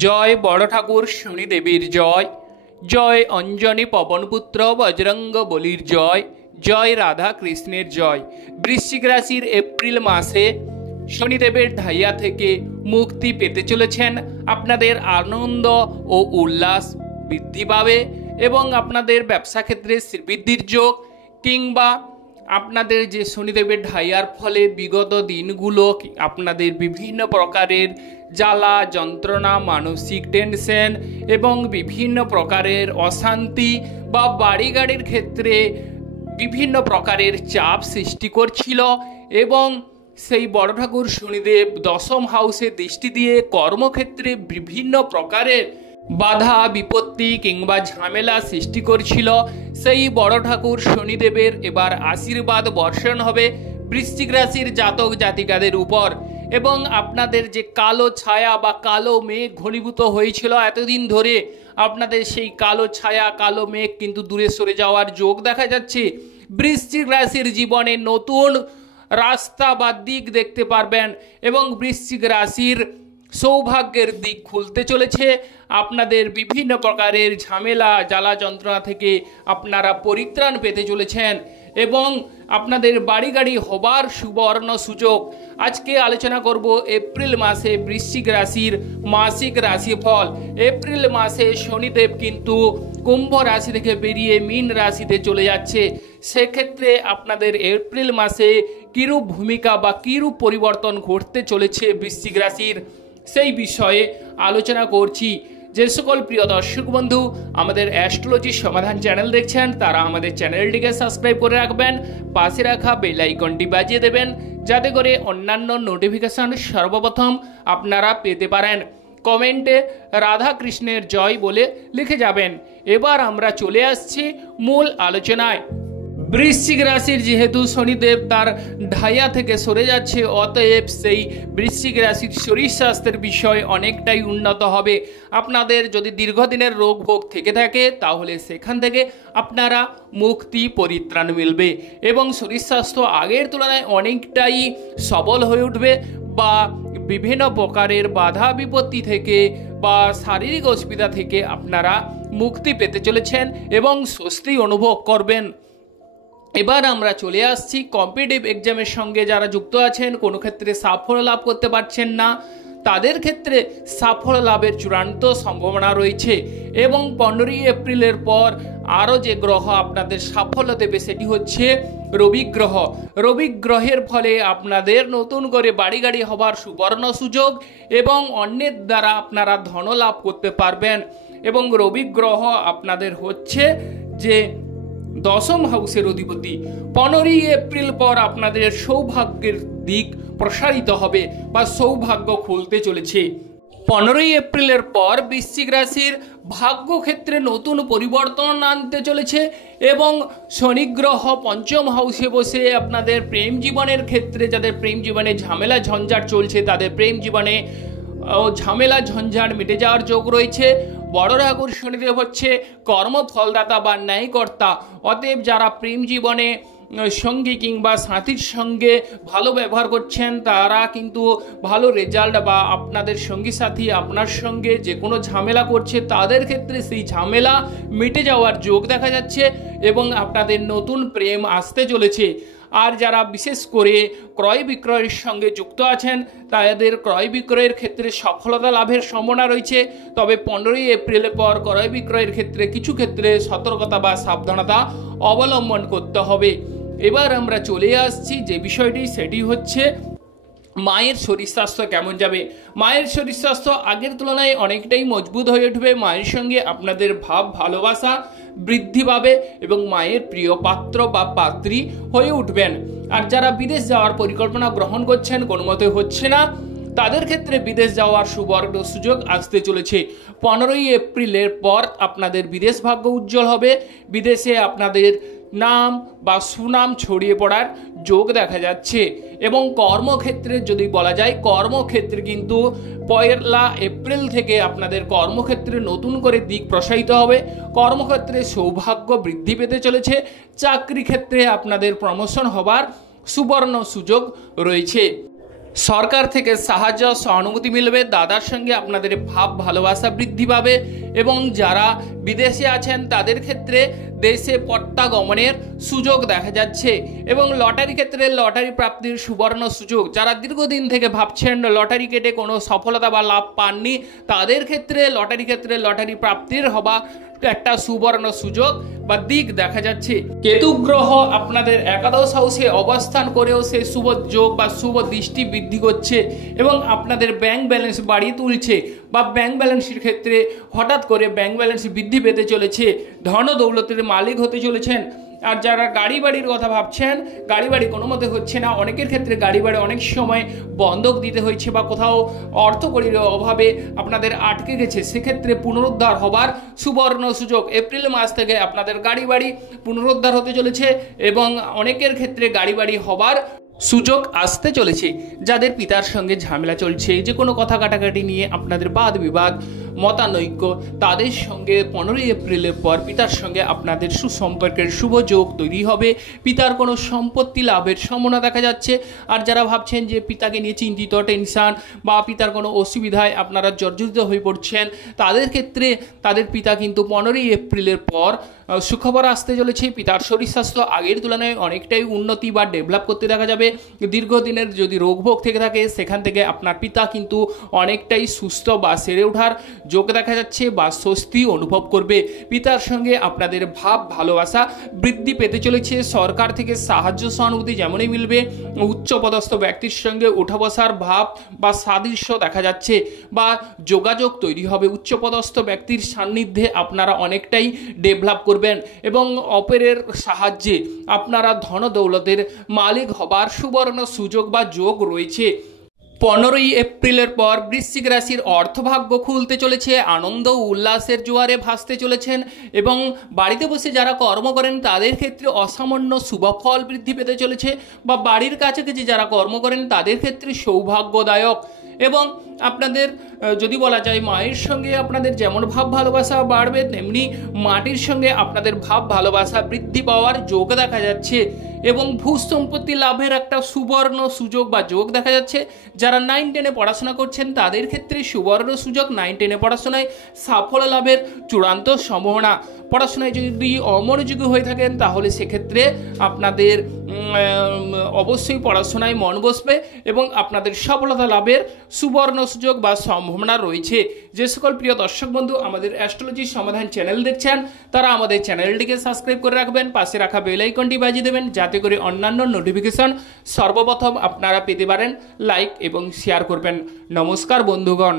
জয় বড় ঠাকুর শনিদেবীর জয়। জয় অঞ্জনী পবনপুত্র বজরঙ্গ বলির জয়। জয় রাধা কৃষ্ণের জয়। বৃশ্চিক রাশির এপ্রিল মাসে শনিদেবের ঢাইয়া থেকে মুক্তি পেতে চলেছেন। আপনাদের আনন্দ ও উল্লাস বৃদ্ধি পাবে এবং আপনাদের ব্যবসা ক্ষেত্রে শ্রীবৃদ্ধির যোগ, কিংবা আপনাদের যে শনিদেবের ঢাইয়ার ফলে বিগত দিনগুলো আপনাদের বিভিন্ন প্রকারের জ্বালা যন্ত্রণা, মানসিক টেনশন এবং বিভিন্ন প্রকারের অশান্তি বা বাড়ি গাড়ির ক্ষেত্রে বিভিন্ন প্রকারের চাপ সৃষ্টি করছিল, এবং সেই বড় ঠাকুর শনিদেব দশম হাউসে দৃষ্টি দিয়ে কর্মক্ষেত্রে বিভিন্ন প্রকারের বাধা বিপত্তি কিংবা ঝামেলা সৃষ্টি করছিল। সেই বড় ঠাকুর শনিদেবের এবার আশীর্বাদ বর্ষণ হবে বৃশ্চিক রাশির জাতক জাতিকাদের উপর, এবং আপনাদের যে কালো ছায়া বা কালো মেঘ ঘনীভূত হয়েছিল এতদিন ধরে, আপনাদের সেই কালো ছায়া কালো মেঘ কিন্তু দূরে সরে যাওয়ার যোগ দেখা যাচ্ছে। বৃশ্চিক রাশির জীবনে নতুন রাস্তা বা দিক দেখতে পারবেন এবং বৃশ্চিক রাশির সৌভাগ্যের দিক খুলতে চলেছে। আপনাদের বিভিন্ন প্রকারের ঝামেলা জ্বালা যন্ত্রণা থেকে আপনারা পরিত্রাণ পেতে চলেছেন এবং আপনাদের বাড়ি গাড়ি হবার সুবর্ণ সুযোগ। আজকে আলোচনা করব এপ্রিল মাসে বৃশ্চিক রাশির মাসিক রাশিফল। এপ্রিল মাসে শনিদেব কিন্তু কুম্ভ রাশি থেকে বেরিয়ে মীন রাশিতে চলে যাচ্ছে। সেক্ষেত্রে আপনাদের এপ্রিল মাসে কিরূপ ভূমিকা বা কিরূপ পরিবর্তন ঘটতে চলেছে বৃশ্চিক রাশির, সেই বিষয়ে আলোচনা করছি। যে সকল প্রিয় দর্শক বন্ধু আমাদের অ্যাস্ট্রোলজি সমাধান চ্যানেল দেখছেন, তারা আমাদের চ্যানেলটিকে সাবস্ক্রাইব করে রাখবেন, পাশে রাখা বেল আইকনটি বাজিয়ে দেবেন, যাতে করে অন্যান্য নোটিফিকেশন সর্বপ্রথম আপনারা পেতে পারেন। কমেন্টে রাধা কৃষ্ণের জয় বলে লিখে যাবেন। এবার আমরা চলে আসছি মূল আলোচনায়। বৃশ্চিক রাশির যেহেতু শনিদেব তার ঢাইয়া থেকে সরে যাচ্ছে, অতএব সেই বৃশ্চিক রাশির শরীর স্বাস্থ্যের বিষয় অনেকটাই উন্নত হবে। আপনাদের যদি দীর্ঘদিনের রোগ ভোগ থেকে থাকে তাহলে সেখান থেকে আপনারা মুক্তি পরিত্রাণ মিলবে এবং শরীর স্বাস্থ্য আগের তুলনায় অনেকটাই সবল হয়ে উঠবে, বা বিভিন্ন প্রকারের বাধা বিপত্তি থেকে বা শারীরিক অসুবিধা থেকে আপনারা মুক্তি পেতে চলেছেন এবং স্বস্তি অনুভব করবেন। এবার আমরা চলে আসছি কম্পিটিটিভ এক্সামের সঙ্গে যারা যুক্ত আছেন, কোনো ক্ষেত্রে সাফল্য লাভ করতে পারছেন না, তাদের ক্ষেত্রে সাফল্য লাভের চূড়ান্ত সম্ভাবনা রয়েছে। এবং 15ই এপ্রিলের পর আরও যে গ্রহ আপনাদের সাফল্য দেবে সেটি হচ্ছে রবি গ্রহ। রবি গ্রহের ফলে আপনাদের নতুন করে বাড়ি গাড়ি হবার সুবর্ণ সুযোগ এবং অন্যের দ্বারা আপনারা ধন লাভ করতে পারবেন। এবং রবি গ্রহ আপনাদের হচ্ছে যে দশম হাউসের অধিপতি। 15ই এপ্রিল পর আপনাদের সৌভাগ্যের দিক প্রসারিত হবে বা সৌভাগ্য খুলতে চলেছে। 15ই এপ্রিলের পর বৃশ্চিক রাশির ভাগ্য ক্ষেত্রে নতুন পরিবর্তন আনতে চলেছে এবং শনি গ্রহ পঞ্চম হাউসে বসে আপনাদের প্রেম জীবনের ক্ষেত্রে, যাদের প্রেম জীবনে ঝামেলা ঝঞ্ঝাট চলছে তাদের প্রেম জীবনে ঝামেলা ঝঞ্ঝাট মিটে যাওয়ার যোগ রয়েছে। বড় ঠাকুর শনিদেব হচ্ছে কর্মফলদাতা বা ন্যায়কর্তা, অতএব যারা প্রেম জীবনে সঙ্গী কিংবা সাথীর সঙ্গে ভালো ব্যবহার করছেন তারা কিন্তু ভালো রেজাল্ট, বা আপনাদের সঙ্গী সাথী আপনার সঙ্গে যে কোনো ঝামেলা করছে তাদের ক্ষেত্রে সেই ঝামেলা মিটে যাওয়ার যোগ দেখা যাচ্ছে এবং আপনাদের নতুন প্রেম আসতে চলেছে। আর যারা বিশেষ করে ক্রয় বিক্রয়ের সঙ্গে যুক্ত আছেন তাদের ক্রয় বিক্রয়ের ক্ষেত্রে সফলতা লাভের সম্ভাবনা রয়েছে। তবে 15ই এপ্রিলের পর ক্রয় বিক্রয়ের ক্ষেত্রে কিছু ক্ষেত্রে সতর্কতা বা সাবধানতা অবলম্বন করতে হবে। এবার আমরা চলে আসছি যে বিষয়টি, সেটি হচ্ছে মায়ের শরীর স্বাস্থ্য কেমন যাবে। মায়ের শরীর স্বাস্থ্য আগের তুলনায় অনেকটাই মজবুত হয়ে উঠবে। মায়ের সঙ্গে আপনাদের ভাব ভালোবাসা বৃদ্ধি পাবে এবং মায়ের প্রিয় পাত্র বা পাত্রী হয়ে উঠবেন। আর যারা বিদেশ যাওয়ার পরিকল্পনা গ্রহণ করছেন কোনো মতে হচ্ছে না, তাদের ক্ষেত্রে বিদেশ যাওয়ার সুবর্ণ সুযোগ আসতে চলেছে। 15ই এপ্রিলের পর আপনাদের বিদেশ ভাগ্য উজ্জ্বল হবে। বিদেশে আপনাদের নাম বা সুনাম ছড়িয়ে পড়ার যোগ দেখা যাচ্ছে। এবং কর্মক্ষেত্রে যদি বলা যায়, কর্মক্ষেত্রে কিন্তু 1লা এপ্রিল থেকে আপনাদের কর্মক্ষেত্রে নতুন করে দিক প্রসারিত হবে। কর্মক্ষেত্রে সৌভাগ্য বৃদ্ধি পেতে চলেছে। চাকরি ক্ষেত্রে আপনাদের প্রমোশন হবার সুবর্ণ সুযোগ রয়েছে। সরকার থেকে সাহায্য সহানুভূতি মিলবে, দাদার সঙ্গে আপনাদের ভাব ভালোবাসা বৃদ্ধি পাবে এবং যারা বিদেশে আছেন তাদের ক্ষেত্রে দেশে প্রত্যাগমনের সুযোগ দেখা যাচ্ছে এবং লটারি ক্ষেত্রে লটারি প্রাপ্তির সুবর্ণ সুযোগ। যারা দীর্ঘদিন থেকে ভাবছেন লটারি কেটে কোনো সফলতা বা লাভ পাননি তাদের ক্ষেত্রে লটারি প্রাপ্তির হওয়া একটা সুবর্ণ সুযোগ বা দিক দেখা যাচ্ছে। কেতু গ্রহ আপনাদের একাদশ হাউসে অবস্থান করেও সে শুভ যোগ বা শুভ দৃষ্টি বৃদ্ধি করছে এবং আপনাদের ব্যাংক ব্যালেন্স বাড়িয়ে তুলছে বা ব্যাংক ব্যালেন্সের ক্ষেত্রে হঠাৎ করে ব্যাংক ব্যালেন্স বৃদ্ধি পেতে চলেছে, ধন দৌলতের মালিক হতে চলেছেন। আর যারা গাড়ি বাড়ির কথা ভাবছেন, গাড়ি বাড়ি কোনো মতে হচ্ছে না, অনেকের ক্ষেত্রে গাড়ি বাড়ি অনেক সময় বন্ধক দিতে হয়েছে বা কোথাও অর্থকড়ির অভাবে আপনাদের আটকে গেছে, সেক্ষেত্রে পুনরুদ্ধার হবার সুবর্ণ সুযোগ। এপ্রিল মাস থেকে আপনাদের গাড়ি বাড়ি পুনরুদ্ধার হতে চলেছে এবং অনেকের ক্ষেত্রে গাড়ি বাড়ি হবার সুযোগ আসতে চলেছে। যাদের পিতার সঙ্গে ঝামেলা চলছে, যে কোনো কথা কাটাকাটি নিয়ে আপনাদের বাদ বিবাদ মতানৈক্য, তাদের সঙ্গে 15 এপ্রিলের পর পিতার সঙ্গে আপনাদের সুসম্পর্কের শুভ যোগ তৈরি হবে। পিতার কোনো সম্পত্তি লাভের সম্ভাবনা দেখা যাচ্ছে। আর যারা ভাবছেন যে পিতাকে নিয়ে চিন্তিত, টেনশান বা পিতার কোনো অসুবিধায় আপনারা জর্জরিত হয়ে পড়ছেন, তাদের ক্ষেত্রে তাদের পিতা কিন্তু 15 এপ্রিলের পর সুখবর আসতে চলেছে। পিতার শরীর স্বাস্থ্য আগের তুলনায় অনেকটাই উন্নতি বা ডেভেলপ করতে দেখা যাবে। দীর্ঘদিনের যদি রোগভোগ থেকে থাকে সেখান থেকে আপনার পিতা কিন্তু অনেকটাই সুস্থ বা সেরে ওঠার যোগ দেখা যাচ্ছে বা স্বস্তি অনুভব করবে। পিতার সঙ্গে আপনাদের ভাব ভালোবাসা বৃদ্ধি পেতে চলেছে। সরকার থেকে সাহায্য সহানুভূতি যেমনই মিলবে, উচ্চপদস্থ ব্যক্তির সঙ্গে উঠা বসার ভাব বা সাদৃশ্য দেখা যাচ্ছে বা যোগাযোগ তৈরি হবে। উচ্চপদস্থ ব্যক্তির সান্নিধ্যে আপনারা অনেকটাই ডেভেলপ করবেন এবং অপরের সাহায্যে আপনারা ধন দৌলতের মালিক হবার সুবর্ণ সুযোগ বা যোগ রয়েছে। 15 এপ্রিলের পর বৃশ্চিক রাশির অর্থভাগ্য খুলতে চলেছে, আনন্দ উল্লাসের জোয়ারে ভাসতে চলেছেন এবং বাড়িতে বসে যারা কর্ম করেন তাদের ক্ষেত্রে অসামান্য শুভফল বৃদ্ধি পেতে চলেছে বা বাড়ির কাছাকাছি যারা কর্ম করেন তাদের ক্ষেত্রে সৌভাগ্যদায়ক। এবং আপনাদের যদি বলা যায় মায়ের সঙ্গে আপনাদের যেমন ভাব ভালোবাসা বাড়বে, তেমনি মাটির সঙ্গে আপনাদের ভাব ভালোবাসা বৃদ্ধি পাওয়ার যোগ দেখা যাচ্ছে এবং ভূ সম্পত্তি লাভের একটা সুবর্ণ সুযোগ বা যোগ দেখা যাচ্ছে। যারা 9-10-এ পড়াশোনা করছেন তাদের ক্ষেত্রে সুবর্ণ সুযোগ, 9-10-এ পড়াশোনায় সাফল্য লাভের চূড়ান্ত সম্ভাবনা। পড়াশোনায় যদি অমনোযোগী হয়ে থাকেন তাহলে সেক্ষেত্রে আপনাদের অবশ্যই পড়াশোনায় মন বসবে এবং আপনাদের সফলতা লাভের সুবর্ণ সুযোগ বা সম্ভাবনা রয়েছে। যে সকল প্রিয় দর্শক বন্ধু আমাদের অ্যাস্ট্রোলজি সমাধান চ্যানেল দেখছেন তারা আমাদের চ্যানেলটিকে সাবস্ক্রাইব করে রাখবেন, পাশে রাখা বেল আইকনটি বাজিয়ে দেবেন যাতে করে অন্যান্য নোটিফিকেশন সর্বপ্রথম আপনারা পেতে পারেন। লাইক এবং শেয়ার করবেন। নমস্কার বন্ধুগণ।